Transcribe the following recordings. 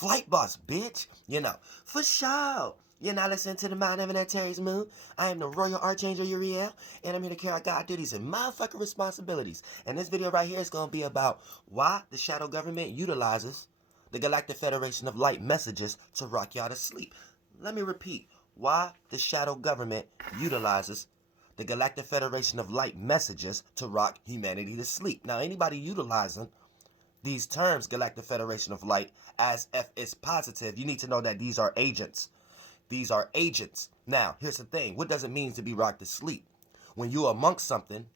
flight boss, bitch. For sure. You're not listening to the Mind of Terry's Moon. I am the Royal Archangel Uriel, and I'm here to carry out God duties and motherfucking responsibilities. And this video right here is going to be about why the shadow government utilizes the Galactic Federation of Light messages to rock y'all to sleep. Let me repeat. Why the shadow government utilizes the Galactic Federation of Light messages to rock humanity to sleep. Now, anybody utilizing these terms, Galactic Federation of Light, as if it's positive, you need to know that these are agents. These are agents. Now, here's the thing. What does it mean to be rocked to sleep? When you're amongst something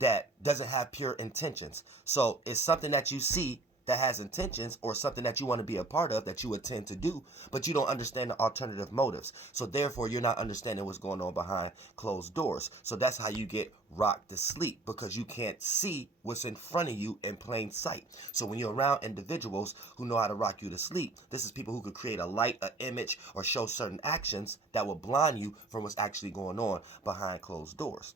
that doesn't have pure intentions. So it's something that you see that has intentions, or something that you want to be a part of that you intend to do, but you don't understand the alternative motives. So therefore, you're not understanding what's going on behind closed doors. So that's how you get rocked to sleep, because you can't see what's in front of you in plain sight. So when you're around individuals who know how to rock you to sleep, this is people who could create a light, an image, or show certain actions that will blind you from what's actually going on behind closed doors.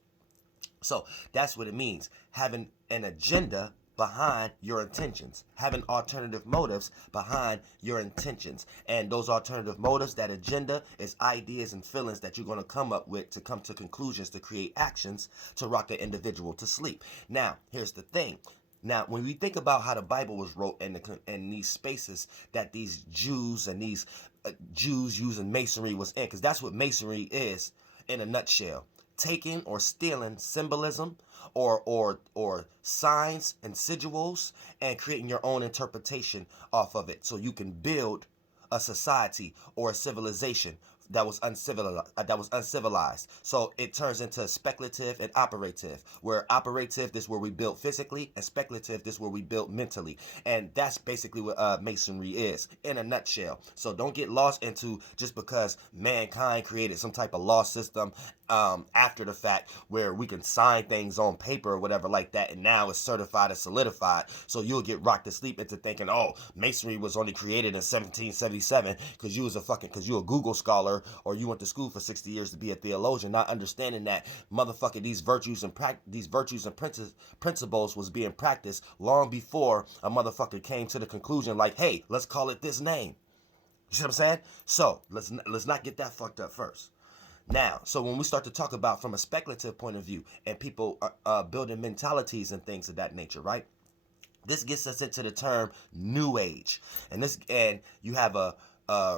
So that's what it means, having an agenda behind your intentions, having alternative motives behind your intentions. And those alternative motives, that agenda, is ideas and feelings that you're going to come up with to come to conclusions, to create actions to rock the individual to sleep. Now, here's the thing. Now, when we think about how the Bible was wrote in these spaces that these Jews and these Jews using Masonry was in, because that's what Masonry is in a nutshell. Taking or stealing symbolism or signs and sigils and creating your own interpretation off of it, so you can build a society or a civilization that was uncivilized. So it turns into speculative and operative, where operative, this is where we build physically, and speculative, this is where we build mentally. And that's basically what Masonry is in a nutshell. So don't get lost into just because mankind created some type of law system after the fact, where we can sign things on paper or whatever like that, and now it's certified and solidified. So you'll get rocked to sleep into thinking, oh, Masonry was only created in 1777 because you're a Google scholar, or you went to school for 60 years to be a theologian, not understanding that motherfucker, these virtues and principles was being practiced long before a motherfucker came to the conclusion like, hey, let's call it this name. You see what I'm saying? So let's not get that fucked up first. Now, so when we start to talk about from a speculative point of view, and people building mentalities and things of that nature, right? This gets us into the term New Age, and you have a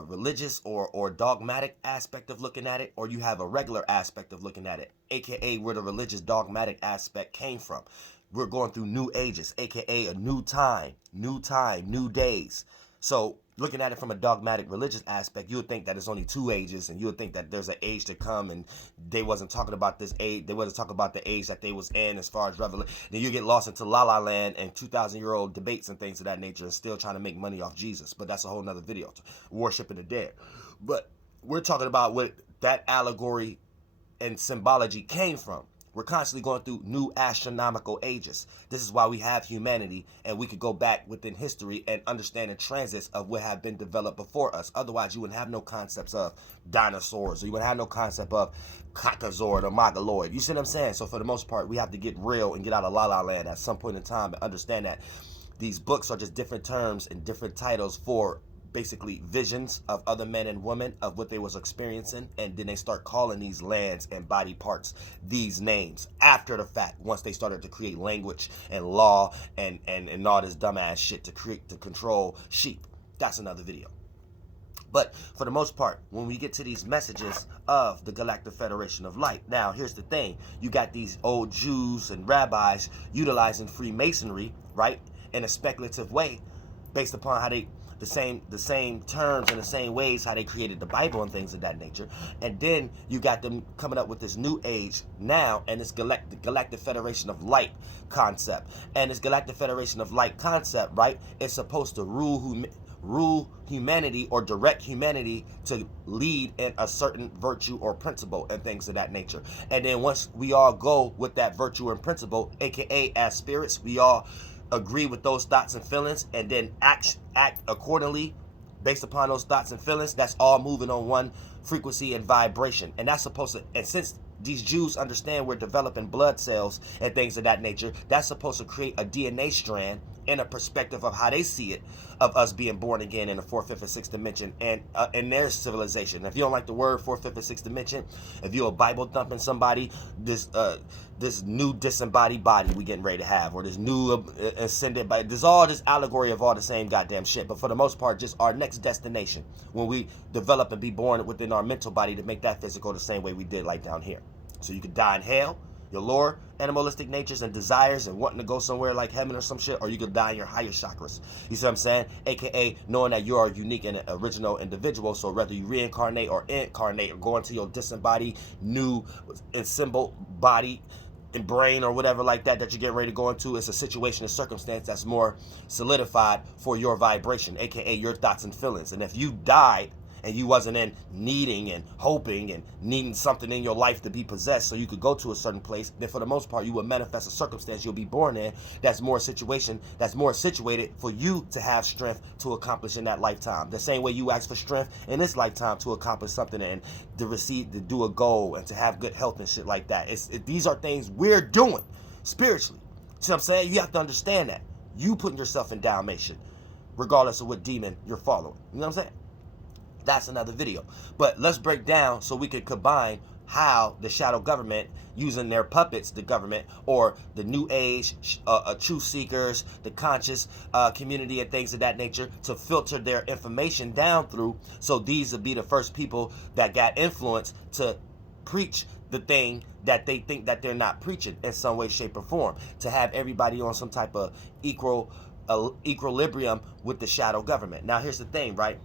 religious or dogmatic aspect of looking at it, or you have a regular aspect of looking at it, aka where the religious dogmatic aspect came from. We're going through new ages, aka a new time, new days. So looking at it from a dogmatic religious aspect, you would think that it's only two ages, and you would think that there's an age to come, and they wasn't talking about this age. They wasn't talking about the age that they was in as far as revelation. Then you get lost into La La Land and 2,000-year-old debates and things of that nature, and still trying to make money off Jesus. But that's a whole nother video, worshiping the dead. But we're talking about what that allegory and symbology came from. We're constantly going through new astronomical ages. This is why we have humanity, and we could go back within history and understand the transits of what have been developed before us. Otherwise, you wouldn't have no concepts of dinosaurs, or you wouldn't have no concept of Caucasoid or Mongoloid. You see what I'm saying? So for the most part, we have to get real and get out of La La Land at some point in time and understand that these books are just different terms and different titles for basically visions of other men and women of what they was experiencing, and then they start calling these lands and body parts these names after the fact, once they started to create language and law and all this dumbass shit to control sheep. That's another video. But for the most part, when we get to these messages of the Galactic Federation of Light, now here's the thing. You got these old Jews and rabbis utilizing Freemasonry, right, in a speculative way, based upon how they the same terms and the same ways how they created the Bible and things of that nature. And then you got them coming up with this new age now, and this Galactic Federation of Light concept. And this Galactic Federation of Light concept, right, is supposed to rule humanity, or direct humanity to lead in a certain virtue or principle and things of that nature. And then once we all go with that virtue and principle, aka as spirits, we all agree with those thoughts and feelings, and then act accordingly based upon those thoughts and feelings. That's all moving on one frequency and vibration. And that's supposed to, and since these Jews understand we're developing blood cells and things of that nature, that's supposed to create a DNA strand in a perspective of how they see it, of us being born again in the fourth, fifth, and sixth dimension, and in their civilization. If you don't like the word fourth, fifth, and sixth dimension, if you're a Bible thumping somebody, this new disembodied body we getting ready to have, or this new ascended body, there's all this allegory of all the same goddamn shit. But for the most part, just our next destination when we develop and be born within our mental body to make that physical the same way we did like down here. So you could die in hell, your lower animalistic natures and desires and wanting to go somewhere like heaven or some shit, or you could die in your higher chakras. You see what I'm saying? AKA knowing that you are a unique and original individual. So whether you reincarnate or incarnate or go into your disembodied new and symbol body and brain or whatever like that you're getting ready to go into, it's a situation and circumstance that's more solidified for your vibration, aka your thoughts and feelings. And if you died and you wasn't in needing and hoping and needing something in your life to be possessed so you could go to a certain place, then for the most part you will manifest a circumstance you'll be born in that's more situated for you to have strength to accomplish in that lifetime. The same way you ask for strength in this lifetime to accomplish something and to do a goal and to have good health and shit like that. These are things we're doing spiritually. See what I'm saying? You have to understand that. You putting yourself in Dalmatian regardless of what demon you're following. You know what I'm saying? That's another video. But let's break down so we can combine how the shadow government, using their puppets, the government, or the new age truth seekers, the conscious community and things of that nature, to filter their information down through. So these will be the first people that got influence to preach the thing that they think that they're not preaching in some way, shape, or form, to have everybody on some type of equilibrium with the shadow government. Now here's the thing, right?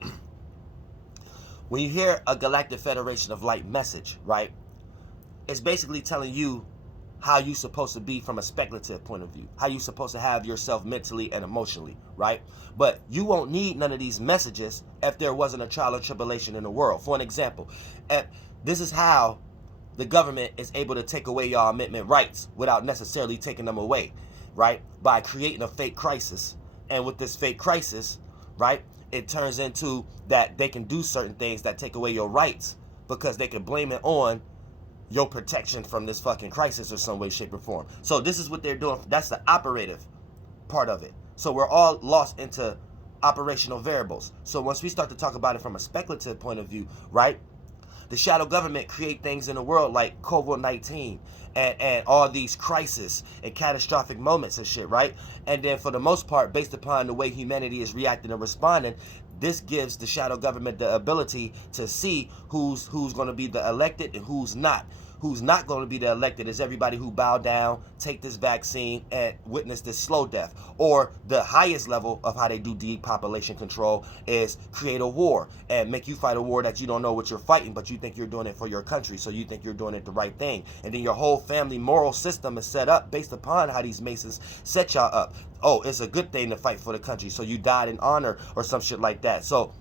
When you hear a Galactic Federation of Light message, right, it's basically telling you how you're supposed to be from a speculative point of view, how you're supposed to have yourself mentally and emotionally, right? But you won't need none of these messages if there wasn't a trial and tribulation in the world. For an example, this is how the government is able to take away your amendment rights without necessarily taking them away, right? By creating a fake crisis. And with this fake crisis, right, it turns into that they can do certain things that take away your rights because they can blame it on your protection from this fucking crisis or some way, shape, or form. So this is what they're doing. That's the operative part of it. So we're all lost into operational variables. So once we start to talk about it from a speculative point of view, right, the shadow government create things in the world like COVID-19 and all these crises and catastrophic moments and shit, right? And then for the most part, based upon the way humanity is reacting and responding, this gives the shadow government the ability to see who's going to be the elected and who's not. Who's not going to be the elected is everybody who bow down, take this vaccine, and witness this slow death. Or the highest level of how they do depopulation control is create a war and make you fight a war that you don't know what you're fighting, but you think you're doing it for your country, so you think you're doing it the right thing. And then your whole family moral system is set up based upon how these Masons set y'all up. Oh, it's a good thing to fight for the country, so you died in honor or some shit like that. So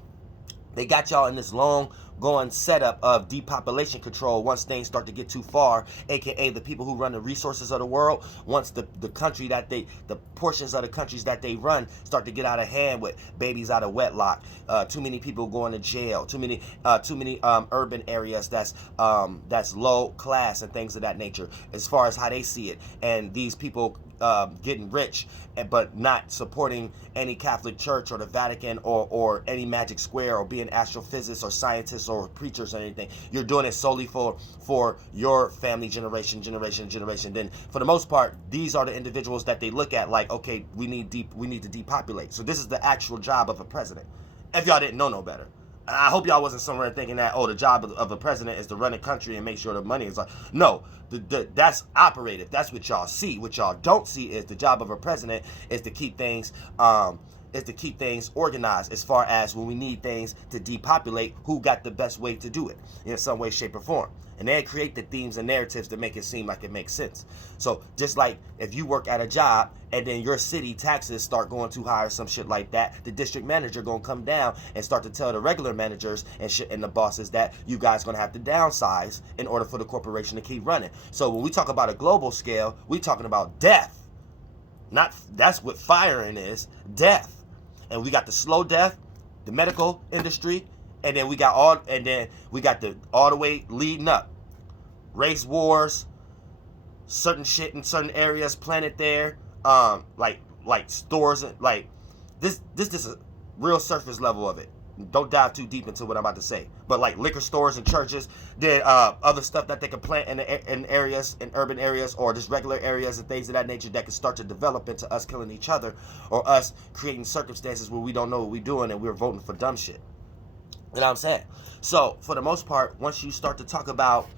they got y'all in this long going setup of depopulation control once things start to get too far, aka the people who run the resources of the world, once the country that the portions of the countries that they run start to get out of hand with babies out of wedlock, too many people going to jail, too many urban areas that's low class and things of that nature as far as how they see it, and these people getting rich but not supporting any Catholic Church or the Vatican or any magic square or being astrophysicists or scientists or preachers or anything. You're doing it solely for your family generation. Then for the most part, these are the individuals that they look at like, okay, we need to depopulate. So this is the actual job of a president. If y'all didn't know no better. I hope y'all wasn't somewhere thinking that, oh, the job of a president is to run a country and make sure the money is like, no, that's operative. That's what y'all see. What y'all don't see is the job of a president is to keep things organized as far as when we need things to depopulate, who got the best way to do it in some way, shape, or form. And they create the themes and narratives to make it seem like it makes sense. So just like if you work at a job and then your city taxes start going too high or some shit like that, the district manager gonna come down and start to tell the regular managers and shit and the bosses that you guys gonna have to downsize in order for the corporation to keep running. So when we talk about a global scale, we talking about death. That's what firing is, death. And we got the slow death, the medical industry, and then we got all the way leading up. Race wars, certain shit in certain areas planted there, like like stores and like this is a real surface level of it. Don't dive too deep into what I'm about to say. But like liquor stores and churches, then other stuff that they can plant in areas, in urban areas, or just regular areas and things of that nature that can start to develop into us killing each other, or us creating circumstances where we don't know what we're doing and we're voting for dumb shit. You know what I'm saying? So for the most part, once you start to talk about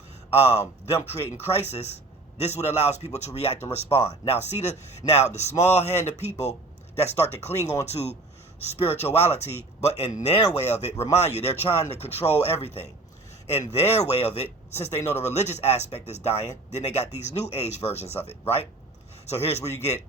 them creating crisis, this would allows people to react and respond. Now the small hand of people that start to cling on to spirituality, but in their way of it, remind you, they're trying to control everything. In their way of it, since they know the religious aspect is dying, then they got these new age versions of it, right? So here's where you get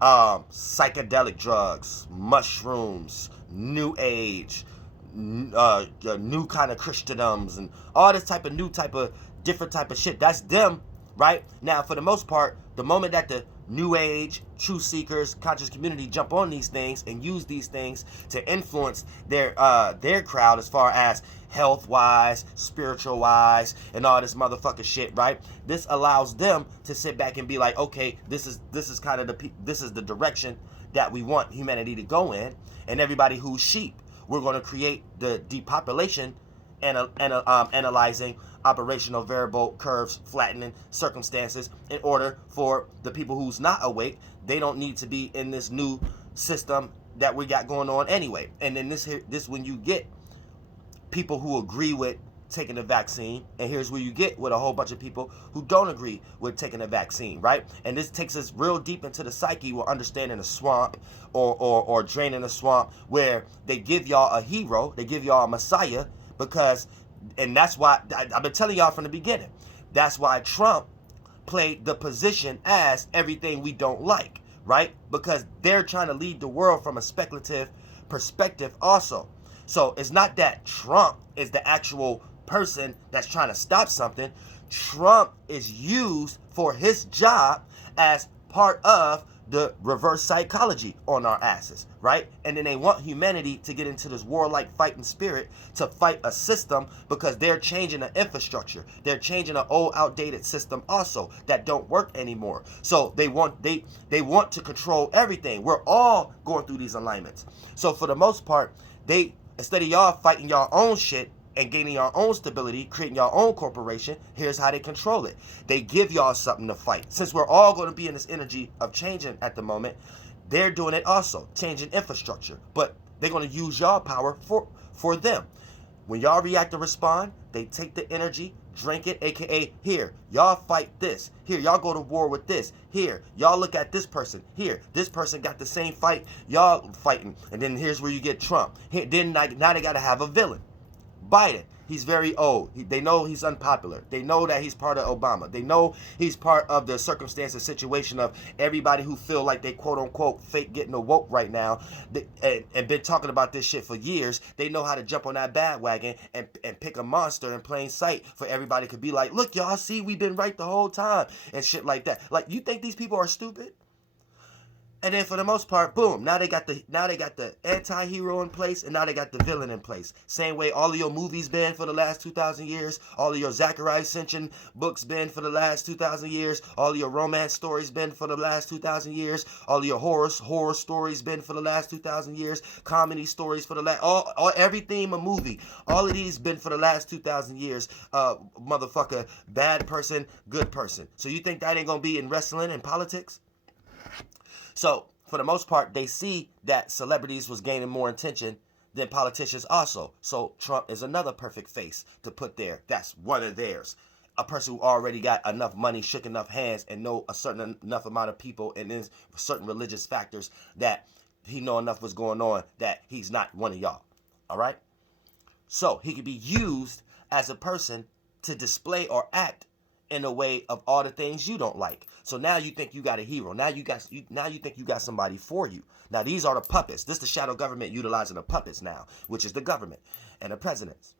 psychedelic drugs, mushrooms, new age, new kind of Christendoms, and all this type of new type of different type of shit. That's them, right? Now, for the most part, the moment that the new age, truth seekers, conscious community jump on these things and use these things to influence their crowd as far as health wise, spiritual wise, and all this motherfucking shit, right? This allows them to sit back and be like, okay, this is kind of this is the direction that we want humanity to go in, and everybody who's sheep, we're going to create the depopulation and analyzing operational variable curves, flattening circumstances in order for the people who's not awake, they don't need to be in this new system that we got going on anyway. And then this when you get people who agree with taking the vaccine, and here's where you get with a whole bunch of people who don't agree with taking the vaccine, right? And this takes us real deep into the psyche. We're understanding a swamp or draining a swamp where they give y'all a hero, they give y'all a messiah, and that's why I've been telling y'all from the beginning, that's why Trump played the position as everything we don't like, right? Because they're trying to lead the world from a speculative perspective also. So it's not that Trump is the actual person that's trying to stop something. Trump is used for his job as part of the reverse psychology on our asses, right? And then they want humanity to get into this warlike fighting spirit to fight a system because they're changing the infrastructure. They're changing an old outdated system also that don't work anymore. So they want to control everything. We're all going through these alignments. So for the most part, instead of y'all fighting y'all own shit and gaining your own stability, creating your own corporation, here's how they control it. They give y'all something to fight. Since we're all going to be in this energy of changing at the moment, they're doing it also, changing infrastructure. But they're going to use y'all power for them. When y'all react and respond, they take the energy, drink it, aka here, y'all fight this. Here, y'all go to war with this. Here, y'all look at this person. Here, this person got the same fight y'all fighting. And then here's where you get Trump. Now they got to have a villain. Biden, he's very old. They know he's unpopular. They know that he's part of Obama. They know he's part of the circumstance and situation of everybody who feel like they quote unquote fake getting awoke right now and been talking about this shit for years. They know how to jump on that bandwagon and pick a monster in plain sight for everybody to be like, look, y'all, see, we've been right the whole time and shit like that. Like, you think these people are stupid? And then for the most part, boom, now they got the anti-hero in place, and now they got the villain in place. Same way all of your movies been for the last 2,000 years, all of your Zachariah Sitchin books been for the last 2,000 years, all of your romance stories been for the last 2,000 years, all of your horror stories been for the last 2,000 years, comedy stories for the last, every theme a movie, all of these been for the last 2,000 years, motherfucker, bad person, good person. So you think that ain't gonna be in wrestling and politics? So, for the most part, they see that celebrities was gaining more attention than politicians also. So, Trump is another perfect face to put there. That's one of theirs. A person who already got enough money, shook enough hands, and know a certain enough amount of people and then certain religious factors that he know enough was going on that he's not one of y'all. All right? So, he could be used as a person to display or act in a way of all the things you don't like. So now you think you got a hero. Now you think you got somebody for you. Now these are the puppets. This is the shadow government utilizing the puppets now, which is the government and the presidents.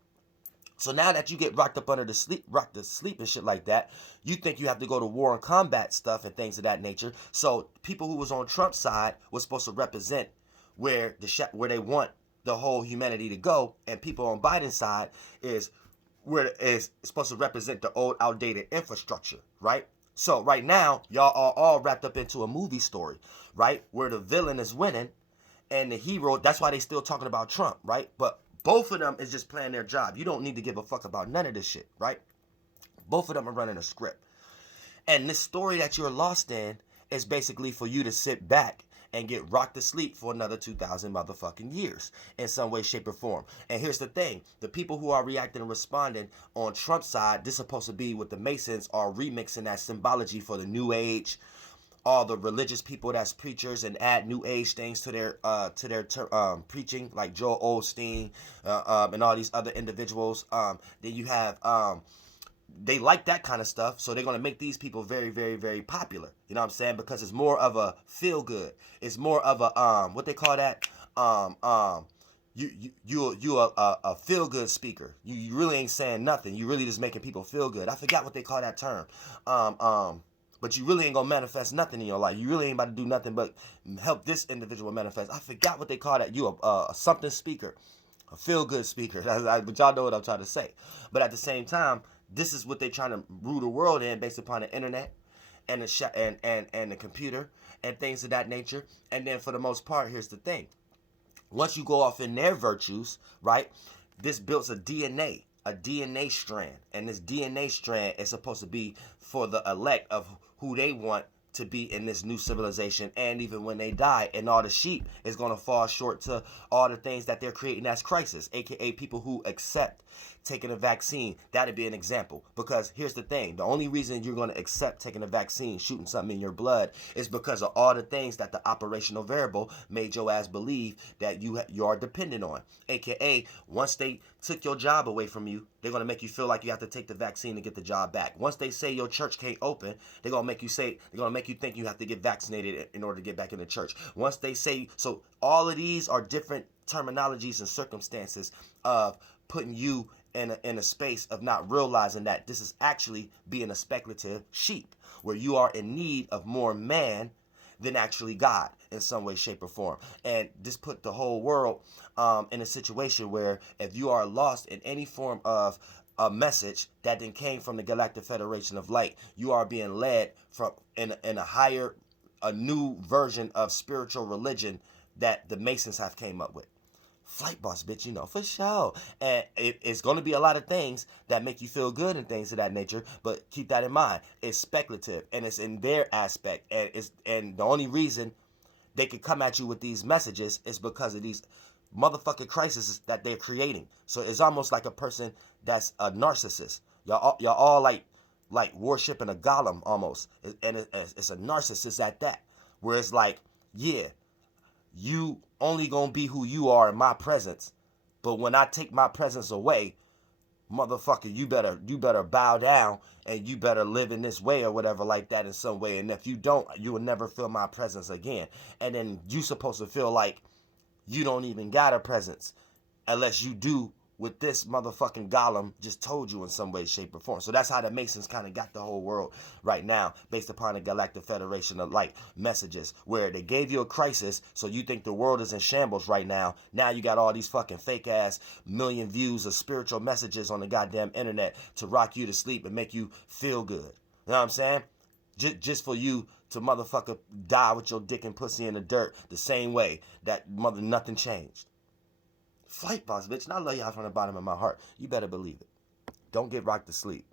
So now that you get rocked to sleep and shit like that, you think you have to go to war and combat stuff and things of that nature. So people who was on Trump's side was supposed to represent where they want the whole humanity to go, and people on Biden's side is where it is supposed to represent the old outdated infrastructure, right? So right now, y'all are all wrapped up into a movie story, right? Where the villain is winning and the hero, that's why they still talking about Trump, right? But both of them is just playing their job. You don't need to give a fuck about none of this shit, right? Both of them are running a script. And this story that you're lost in is basically for you to sit back and get rocked to sleep for another 2,000 motherfucking years in some way, shape, or form. And here's the thing. The people who are reacting and responding on Trump's side, this is supposed to be what the Masons are remixing that symbology for the New Age, all the religious people that's preachers and add New Age things to their preaching, like Joel Osteen and all these other individuals. Then you have they like that kind of stuff, so they're going to make these people very, very, very popular. You know what I'm saying? Because it's more of a feel good. It's more of a what they call that you a feel good speaker. You really ain't saying nothing. You really just making people feel good. I forgot what they call that term. But you really ain't gonna manifest nothing in your life. You really ain't about to do nothing but help this individual manifest. I forgot what they call that. You a something speaker, a feel good speaker. But y'all know what I'm trying to say. But at the same time, this is what they're trying to rule the world in, based upon the internet and the computer and things of that nature. And then for the most part, here's the thing: once you go off in their virtues, right? This builds a DNA strand, and this DNA strand is supposed to be for the elect of who they want to be in this new civilization. And even when they die, and all the sheep is going to fall short to all the things that they're creating as crisis, aka people who accept taking a vaccine. That'd be an example. Because here's the thing: the only reason you're going to accept taking a vaccine, shooting something in your blood, is because of all the things that the operational variable made your ass believe that you are dependent on. Aka, once they took your job away from you, they're going to make you feel like you have to take the vaccine to get the job back. Once they say your church can't open, they're going to make you think you have to get vaccinated in order to get back in the church. Once they say, so all of these are different terminologies and circumstances of putting you in a space of not realizing that this is actually being a speculative sheep, where you are in need of more man than actually God in some way, shape, or form. And this put the whole world in a situation where if you are lost in any form of a message that then came from the Galactic Federation of Light, you are being led from in a higher, a new version of spiritual religion that the Masons have came up with. Flight boss, bitch, you know, for sure. And it's going to be a lot of things that make you feel good and things of that nature, but keep that in mind. It's speculative, and it's in their aspect, and the only reason they could come at you with these messages is because of these motherfucking crises that they're creating. So it's almost like a person that's a narcissist. Y'all all like worshiping a golem almost, and it's a narcissist at that, where it's like, yeah, you only gonna be who you are in my presence, but when I take my presence away, motherfucker, you better bow down, and you better live in this way or whatever like that in some way. And if you don't, you will never feel my presence again. And then you supposed to feel like you don't even got a presence unless you do what this motherfucking golem just told you in some way, shape, or form. So that's how the Masons kind of got the whole world right now, based upon the Galactic Federation of Light messages, where they gave you a crisis, so you think the world is in shambles right now. Now you got all these fucking fake ass million views of spiritual messages on the goddamn internet to rock you to sleep and make you feel good. You know what I'm saying? Just for you to motherfucker die with your dick and pussy in the dirt the same way that nothing changed. Flight boss, bitch, and I love y'all from the bottom of my heart. You better believe it. Don't get rocked to sleep.